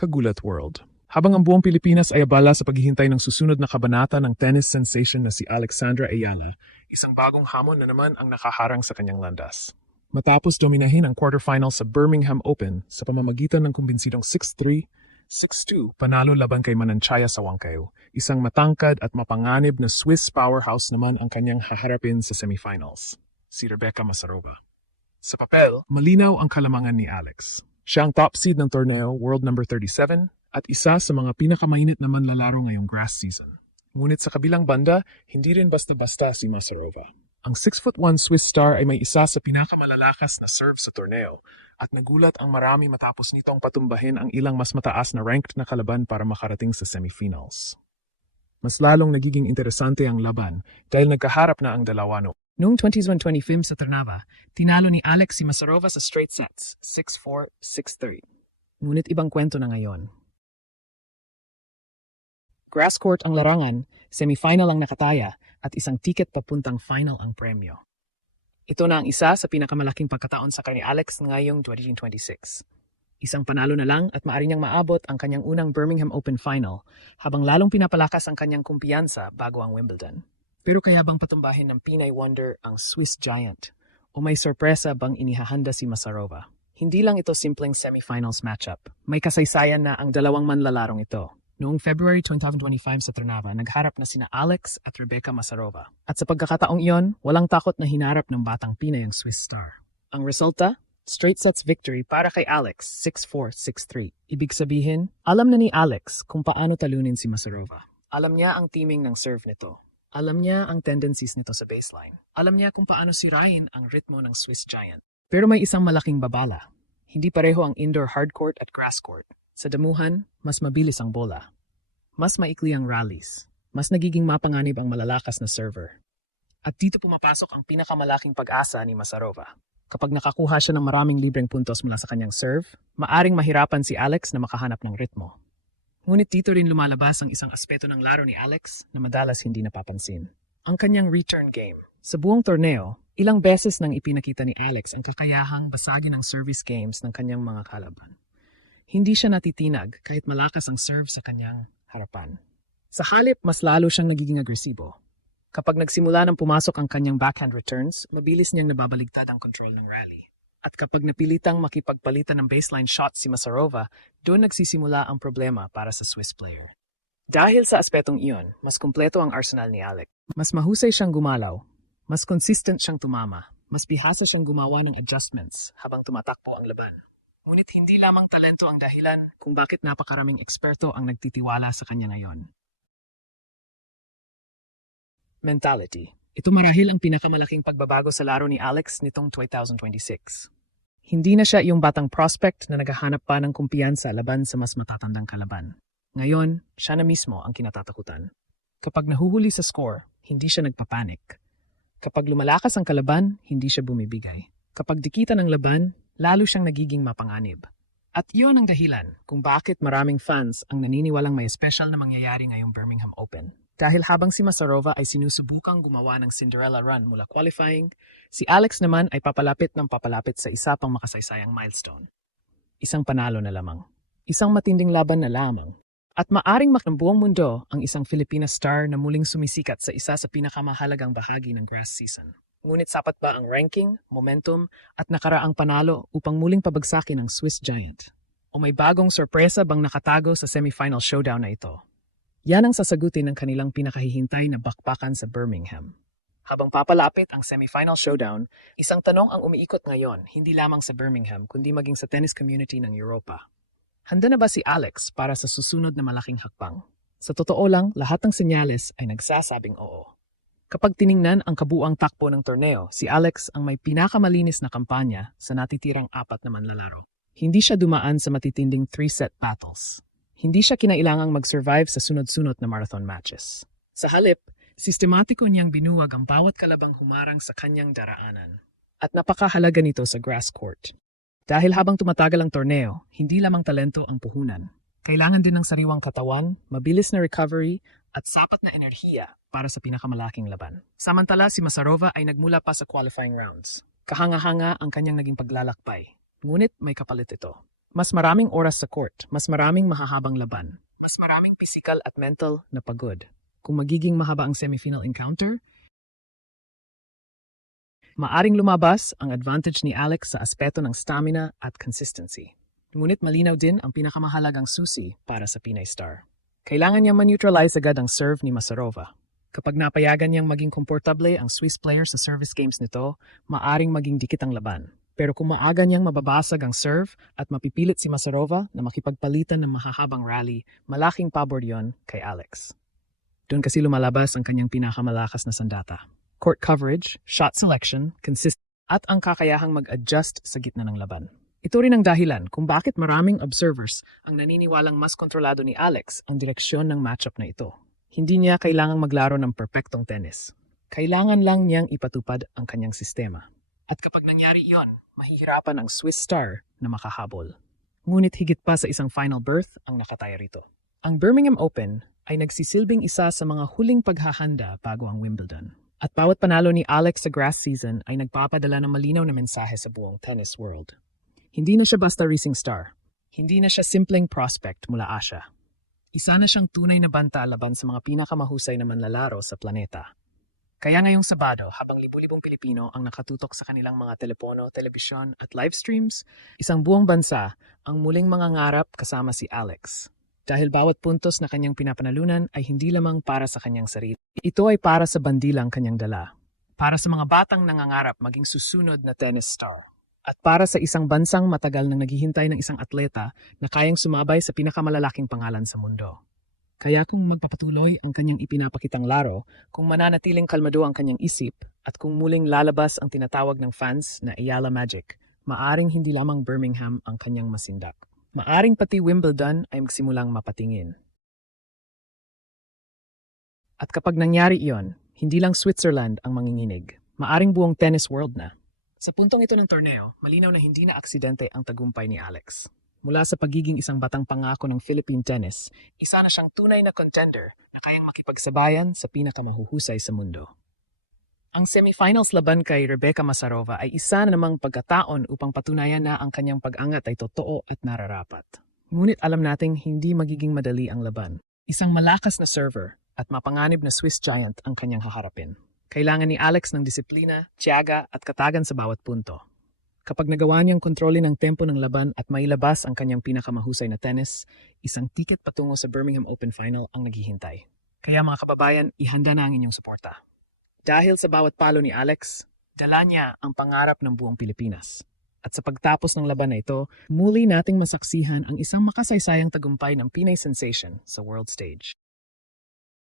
Kagulat World. Habang ang buong Pilipinas ay abala sa paghihintay ng susunod na kabanata ng tennis sensation na si Alexandra Ayala, isang bagong hamon na naman ang nakaharang sa kanyang landas. Matapos dominahin ang quarterfinal sa Birmingham Open sa pamamagitan ng kumbinsidong 6-3, 6-2, panalo laban kay Mananchaya sa Huancayo, isang matangkad at mapanganib na Swiss powerhouse naman ang kanyang haharapin sa semifinals, si Rebecca Masarova. Sa papel, malinaw ang kalamangan ni Alex. Siya ang top seed ng torneo, world number 37, at isa sa mga pinakamainit na manlalaro ngayong grass season. Ngunit sa kabilang banda, hindi rin basta-basta si Masarova. Ang 6'1" Swiss star ay may isa sa pinakamalalakas na serve sa torneo at nagulat ang marami matapos nitong patumbahin ang ilang mas mataas na ranked na kalaban para makarating sa semifinals. Mas lalong nagiging interesante ang laban dahil nagkaharap na ang dalawa Noong 2025 sa Trnava, tinalo ni Alex si Masarova sa straight sets, 6-4, 6-3. Ngunit ibang kwento na ngayon. Grass court ang larangan, semifinal ang nakataya, at isang ticket papuntang final ang premyo. Ito na ang isa sa pinakamalaking pagkataon sa ni Alex ngayong 2026. Isang panalo na lang at maaari niyang maabot ang kanyang unang Birmingham Open final, habang lalong pinapalakas ang kanyang kumpiyansa bago ang Wimbledon. Pero kaya bang patumbahin ng Pinay Wonder ang Swiss Giant? O may sorpresa bang inihahanda si Masarova? Hindi lang ito simpleng semifinals matchup. May kasaysayan na ang dalawang manlalarong ito. Noong February 2025 sa Trnava, nagharap na sina Alex at Rebecca Masarova. At sa pagkakataong iyon, walang takot na hinarap ng batang Pinay ang Swiss star. Ang resulta? Straight sets victory para kay Alex, 6-4, 6-3. Ibig sabihin, alam na ni Alex kung paano talunin si Masarova. Alam niya ang timing ng serve nito. Alam niya ang tendencies nito sa baseline. Alam niya kung paano sirain ang ritmo ng Swiss Giant. Pero may isang malaking babala. Hindi pareho ang indoor hardcourt at grass court. Sa damuhan, mas mabilis ang bola. Mas maikli ang rallies. Mas nagiging mapanganib ang malalakas na server. At dito pumapasok ang pinakamalaking pag-asa ni Masarova. Kapag nakakuha siya ng maraming libreng puntos mula sa kanyang serve, maaring mahirapan si Alex na makahanap ng ritmo. Ngunit dito rin lumalabas ang isang aspeto ng laro ni Alex na madalas hindi napapansin. Ang kanyang return game. Sa buong torneo, ilang beses nang ipinakita ni Alex ang kakayahang basagin ang service games ng kanyang mga kalaban. Hindi siya natitinag kahit malakas ang serve sa kanyang harapan. Sa halip, mas lalo siyang nagiging agresibo. Kapag nagsimula ng pumasok ang kanyang backhand returns, mabilis niyang nababaligtad ang control ng rally. At kapag napilitang makipagpalitan ng baseline shot si Masarova, doon nagsisimula ang problema para sa Swiss player. Dahil sa aspetong iyon, mas kumpleto ang arsenal ni Alex. Mas mahusay siyang gumalaw, mas consistent siyang tumama, mas bihasa siyang gumawa ng adjustments habang tumatakbo ang laban. Ngunit hindi lamang talento ang dahilan kung bakit napakaraming eksperto ang nagtitiwala sa kanya ngayon. Mentality. Ito marahil ang pinakamalaking pagbabago sa laro ni Alex nitong 2026. Hindi na siya yung batang prospect na naghahanap pa ng kumpiyansa laban sa mas matatandang kalaban. Ngayon, siya na mismo ang kinatatakutan. Kapag nahuhuli sa score, hindi siya nagpapanik. Kapag lumalakas ang kalaban, hindi siya bumibigay. Kapag dikitan ng laban, lalo siyang nagiging mapanganib. At iyon ang dahilan kung bakit maraming fans ang naniniwalang may special na mangyayari ngayong Birmingham Open. Dahil habang si Masarova ay sinusubukang gumawa ng Cinderella run mula qualifying, si Alex naman ay papalapit ng papalapit sa isa pang makasaysayang milestone. Isang panalo na lamang. Isang matinding laban na lamang. At maaring makng buong mundo ang isang Filipina star na muling sumisikat sa isa sa pinakamahalagang bahagi ng grass season. Ngunit sapat ba ang ranking, momentum, at nakaraang panalo upang muling pabagsakin ang Swiss Giant? O may bagong sorpresa bang nakatago sa semifinal showdown na ito? Yan ang sasagutin ng kanilang pinakahihintay na bakbakan sa Birmingham. Habang papalapit ang semifinal showdown, isang tanong ang umiikot ngayon, hindi lamang sa Birmingham, kundi maging sa tennis community ng Europa. Handa na ba si Alex para sa susunod na malaking hakbang? Sa totoo lang, lahat ng senyales ay nagsasabing oo. Kapag tiningnan ang kabuuang takbo ng torneo, si Alex ang may pinakamalinis na kampanya sa natitirang 4 na manlalaro. Hindi siya dumaan sa matitinding 3-set battles. Hindi siya kinailangang mag-survive sa sunod-sunod na marathon matches. Sa halip, sistematiko niyang binuwag ang bawat kalabang humarang sa kanyang daraanan. At napakahalaga nito sa grass court. Dahil habang tumatagal ang torneo, hindi lamang talento ang puhunan. Kailangan din ng sariwang katawan, mabilis na recovery, at sapat na enerhiya para sa pinakamalaking laban. Samantala, si Masarova ay nagmula pa sa qualifying rounds. Kahanga-hanga ang kanyang naging paglalakbay. Ngunit may kapalit ito. Mas maraming oras sa court, mas maraming mahahabang laban, mas maraming physical at mental na pagod. Kung magiging mahaba ang semifinal encounter, maaring lumabas ang advantage ni Alex sa aspeto ng stamina at consistency. Ngunit malinaw din ang pinakamahalagang susi para sa Pinay Star. Kailangan niyang ma-neutralize agad ang serve ni Masarova. Kapag napayagan niyang maging komportable ang Swiss player sa service games nito, maaring maging dikit ang laban. Pero kung maaga niyang mababasag ang serve at mapipilit si Masarova na makipagpalitan ng mahahabang rally, malaking pabor yon kay Alex. Doon kasi lumalabas ang kanyang pinakamalakas na sandata. Court coverage, shot selection, at ang kakayahang mag-adjust sa gitna ng laban. Ito rin ang dahilan kung bakit maraming observers ang naniniwalang mas kontrolado ni Alex ang direksyon ng matchup na ito. Hindi niya kailangang maglaro ng perpektong tennis. Kailangan lang niyang ipatupad ang kanyang sistema. At kapag nangyari iyon, mahihirapan ang Swiss star na makahabol. Ngunit higit pa sa isang final berth ang nakataya rito. Ang Birmingham Open ay nagsisilbing isa sa mga huling paghahanda bago ang Wimbledon. At bawat panalo ni Alex sa grass season ay nagpapadala ng malinaw na mensahe sa buong tennis world. Hindi na siya basta racing star. Hindi na siya simpleng prospect mula Asia. Isa na siyang tunay na banta laban sa mga pinakamahusay na manlalaro sa planeta. Kaya ngayong Sabado, habang libu-libong Pilipino ang nakatutok sa kanilang mga telepono, telebisyon at live streams, isang buong bansa ang muling mangangarap kasama si Alex. Dahil bawat puntos na kanyang pinapanalunan ay hindi lamang para sa kanyang sarili. Ito ay para sa bandilang kanyang dala. Para sa mga batang nangangarap maging susunod na tennis star. At para sa isang bansang matagal nang naghihintay ng isang atleta na kayang sumabay sa pinakamalalaking pangalan sa mundo. Kaya kung magpapatuloy ang kanyang ipinapakitang laro, kung mananatiling kalmado ang kanyang isip, at kung muling lalabas ang tinatawag ng fans na Ayala Magic, maaring hindi lamang Birmingham ang kanyang masindak. Maaring pati Wimbledon ay magsimulang mapatingin. At kapag nangyari iyon, hindi lang Switzerland ang manginginig. Maaring buong tennis world na. Sa puntong ito ng torneo, malinaw na hindi na aksidente ang tagumpay ni Alex. Mula sa pagiging isang batang pangako ng Philippine tennis, isa na siyang tunay na contender na kayang makipagsabayan sa pinakamahuhusay sa mundo. Ang semifinals laban kay Rebecca Masarova ay isa na namang pagkataon upang patunayan na ang kanyang pag-angat ay totoo at nararapat. Ngunit alam nating hindi magiging madali ang laban. Isang malakas na server at mapanganib na Swiss giant ang kanyang haharapin. Kailangan ni Alex ng disiplina, tiyaga at katagan sa bawat punto. Kapag nagawa niyang kontrolin ang tempo ng laban at mailabas ang kanyang pinakamahusay na tennis, isang tiket patungo sa Birmingham Open Final ang naghihintay. Kaya mga kababayan, ihanda na ang inyong suporta. Dahil sa bawat palo ni Alex, dala niya ang pangarap ng buong Pilipinas. At sa pagtapos ng laban na ito, muli nating masaksihan ang isang makasaysayang tagumpay ng Pinay sensation sa world stage.